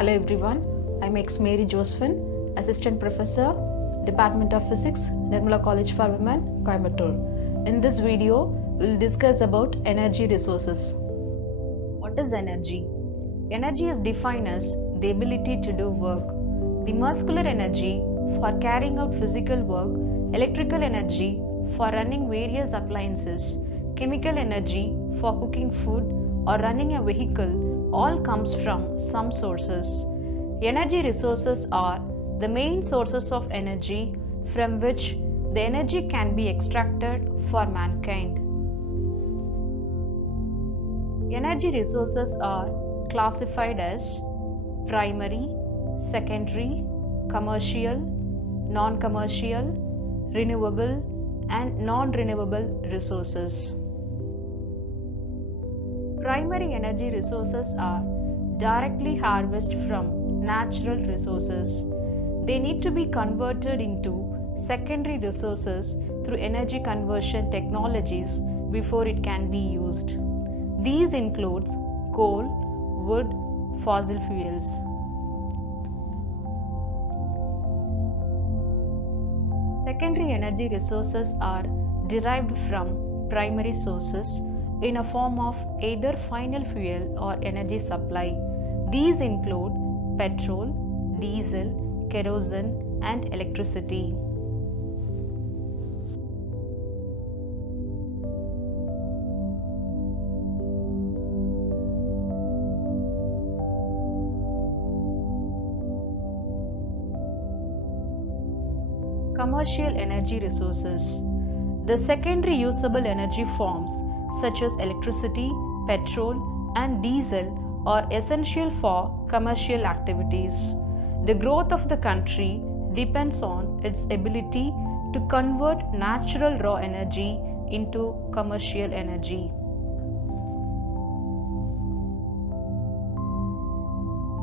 Hello everyone, I'm X.Mary Josephine, Assistant Professor, Department of Physics, Nirmala College for Women, Coimbatore. In this video, we'll discuss about energy resources. What is energy? Energy is defined as the ability to do work. The muscular energy for carrying out physical work, electrical energy for running various appliances, chemical energy for cooking food or running a vehicle all comes from some sources. Energy resources are the main sources of energy from which the energy can be extracted for mankind. Energy resources are classified as primary, secondary, commercial, non-commercial, renewable and non-renewable resources. Primary energy resources are directly harvested from natural resources. They need to be converted into secondary resources through energy conversion technologies before it can be used. These include coal, wood, fossil fuels. Secondary energy resources are derived from primary sources in a form of either final fuel or energy supply. These include petrol, diesel, kerosene, and electricity. Commercial energy resources. The secondary usable energy forms such as electricity, petrol, and diesel are essential for commercial activities. The growth of the country depends on its ability to convert natural raw energy into commercial energy.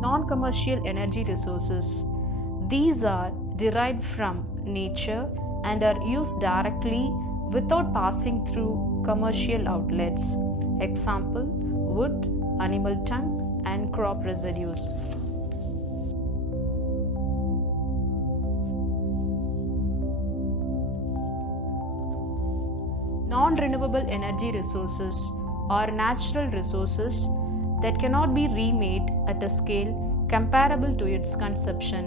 Non-commercial energy resources. These are derived from nature and are used directly without passing through commercial outlets. Example, wood, animal dung, and crop residues. Non-renewable energy resources are natural resources that cannot be remade at a scale comparable to its consumption.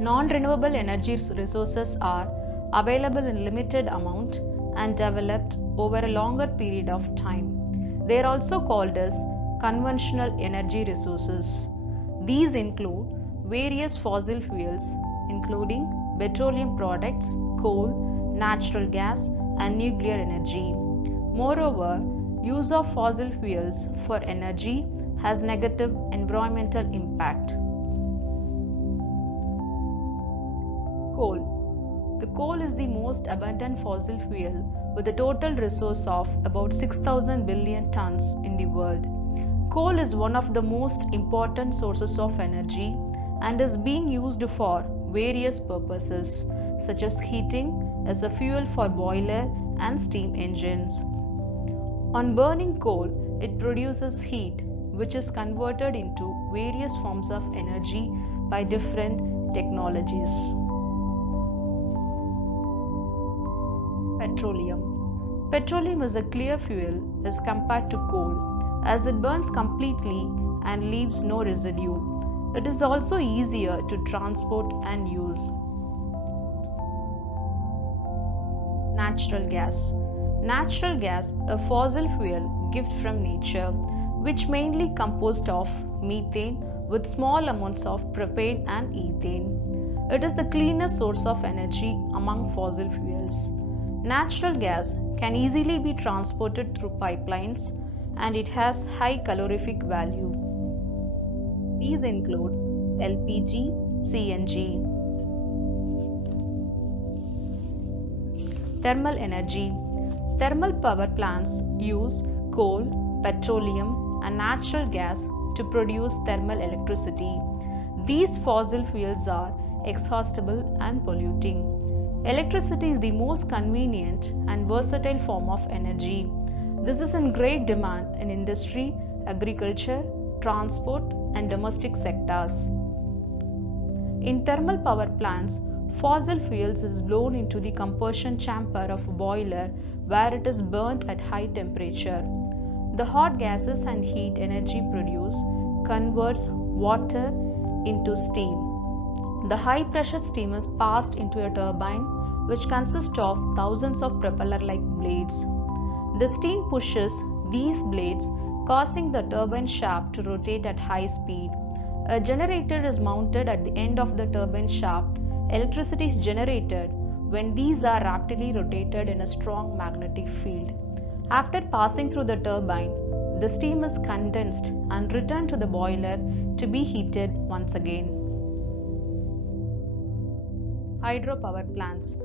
Non-renewable energy resources are available in limited amount and developed over a longer period of time. They are also called as conventional energy resources. These include various fossil fuels including petroleum products, coal, natural gas, and nuclear energy. Moreover, use of fossil fuels for energy has negative environmental impact. Coal. The coal is the most abundant fossil fuel with a total resource of about 6,000 billion tons in the world. Coal is one of the most important sources of energy and is being used for various purposes such as heating as a fuel for boiler and steam engines. On burning coal, it produces heat which is converted into various forms of energy by different technologies. Petroleum. Petroleum is a clear fuel as compared to coal as it burns completely and leaves no residue. It is also easier to transport and use. Natural gas. Natural gas, a fossil fuel gift from nature, which mainly composed of methane with small amounts of propane and ethane. It is the cleanest source of energy among fossil fuels. Natural gas can easily be transported through pipelines and it has high calorific value. These include LPG, CNG. Thermal energy. Thermal power plants use coal, petroleum, and natural gas to produce thermal electricity. These fossil fuels are exhaustible and polluting. Electricity is the most convenient and versatile form of energy. This is in great demand in industry, agriculture, transport, and domestic sectors. In thermal power plants, fossil fuels is blown into the combustion chamber of a boiler where it is burnt at high temperature. The hot gases and heat energy produced converts water into steam. The high pressure steam is passed into a turbine which consists of thousands of propeller-like blades. The steam pushes these blades, causing the turbine shaft to rotate at high speed. A generator is mounted at the end of the turbine shaft. Electricity is generated when these are rapidly rotated in a strong magnetic field. After passing through the turbine, the steam is condensed and returned to the boiler to be heated once again. Hydropower plants.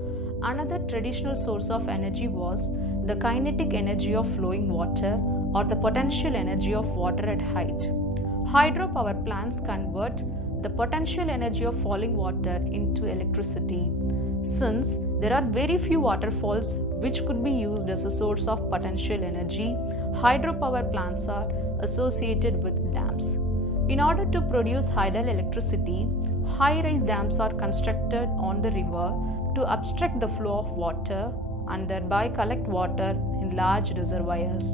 Another traditional source of energy was the kinetic energy of flowing water or the potential energy of water at height. Hydropower plants convert the potential energy of falling water into electricity. Since there are very few waterfalls which could be used as a source of potential energy, hydropower plants are associated with dams. In order to produce hydroelectricity, high-rise dams are constructed on the river to obstruct the flow of water and thereby collect water in large reservoirs.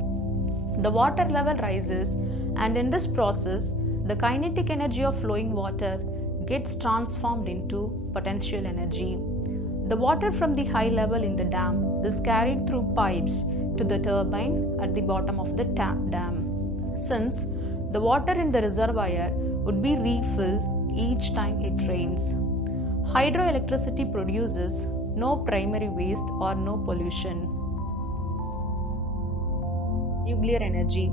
The water level rises, and in this process, the kinetic energy of flowing water gets transformed into potential energy. The water from the high level in the dam is carried through pipes to the turbine at the bottom of the dam. Since the water in the reservoir would be refilled each time it rains. Hydroelectricity produces no primary waste or no pollution. Nuclear energy.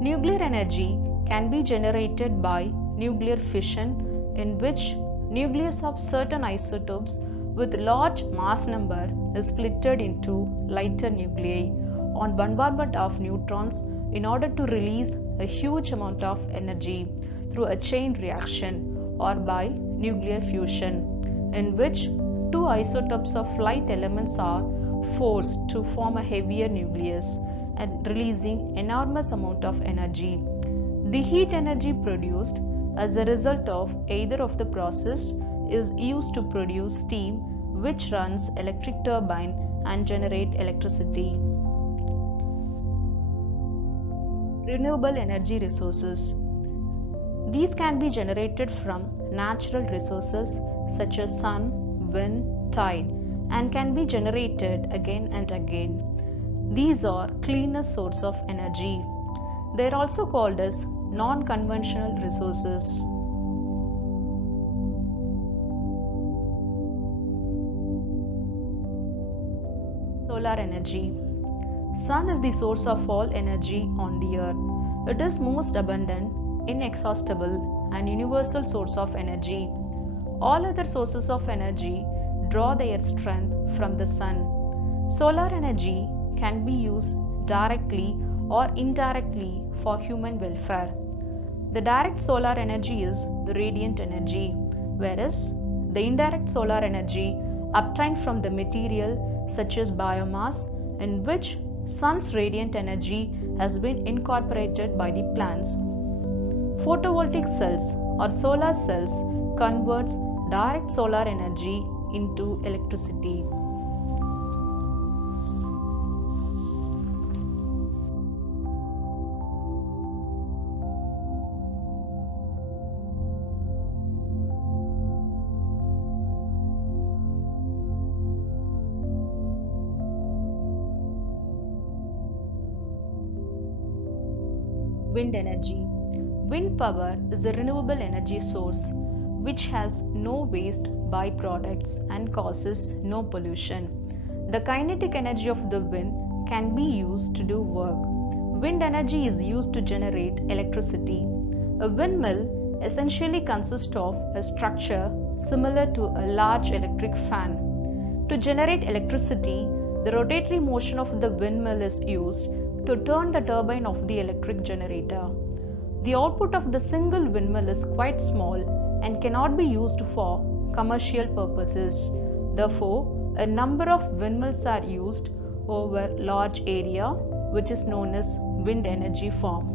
Nuclear energy can be generated by nuclear fission, in which nucleus of certain isotopes with large mass number is splitted into lighter nuclei on bombardment of neutrons in order to release a huge amount of energy through a chain reaction, or by nuclear fusion, in which two isotopes of light elements are forced to form a heavier nucleus and releasing enormous amount of energy. The heat energy produced as a result of either of the process is used to produce steam, which runs electric turbine and generate electricity. Renewable energy resources. These can be generated from natural resources such as sun, wind, tide, and can be generated again and again. These are cleaner source of energy. They are also called as non-conventional resources. Solar energy. Sun is the source of all energy on the earth. It is most abundant, inexhaustible, and universal source of energy. All other sources of energy draw their strength from the sun. Solar energy can be used directly or indirectly for human welfare. The direct solar energy is the radiant energy, whereas the indirect solar energy obtained from the material such as biomass, in which sun's radiant energy has been incorporated by the plants. Photovoltaic cells or solar cells converts direct solar energy into electricity. Wind energy. Wind power is a renewable energy source which has no waste byproducts and causes no pollution. The kinetic energy of the wind can be used to do work. Wind energy is used to generate electricity. A windmill essentially consists of a structure similar to a large electric fan. To generate electricity, the rotatory motion of the windmill is used to turn the turbine of the electric generator. The output of the single windmill is quite small and cannot be used for commercial purposes. Therefore, a number of windmills are used over large area, which is known as wind energy farm.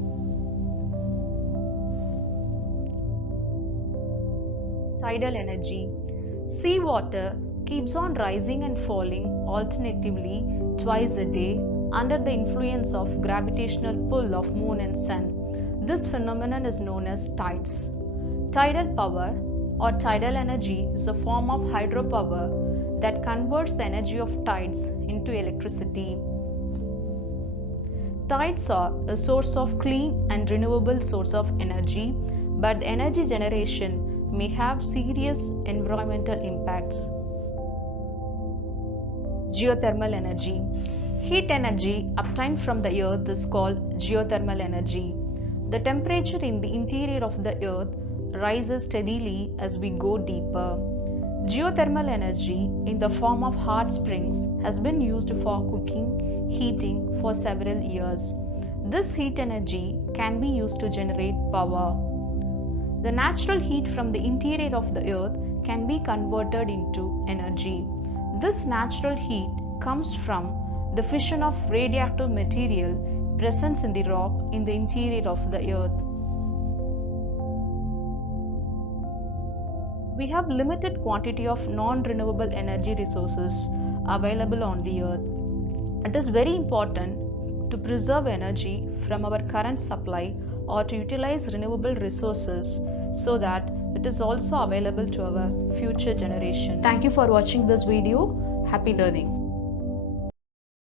Tidal energy. Seawater keeps on rising and falling alternatively twice a day under the influence of gravitational pull of moon and sun. This phenomenon is known as tides. Tidal power or tidal energy is a form of hydropower that converts the energy of tides into electricity. Tides are a source of clean and renewable source of energy, but the energy generation may have serious environmental impacts. Geothermal energy. Heat energy obtained from the earth is called geothermal energy. The temperature in the interior of the earth rises steadily as we go deeper. Geothermal energy in the form of hot springs has been used for cooking, heating for several years. This heat energy can be used to generate power. The natural heat from the interior of the earth can be converted into energy. This natural heat comes from the fission of radioactive material present in the rock in the interior of the earth. We have limited quantity of non-renewable energy resources available on the earth. It is very important to preserve energy from our current supply or to utilize renewable resources so that it is also available to our future generation. Thank you for watching this video. Happy learning.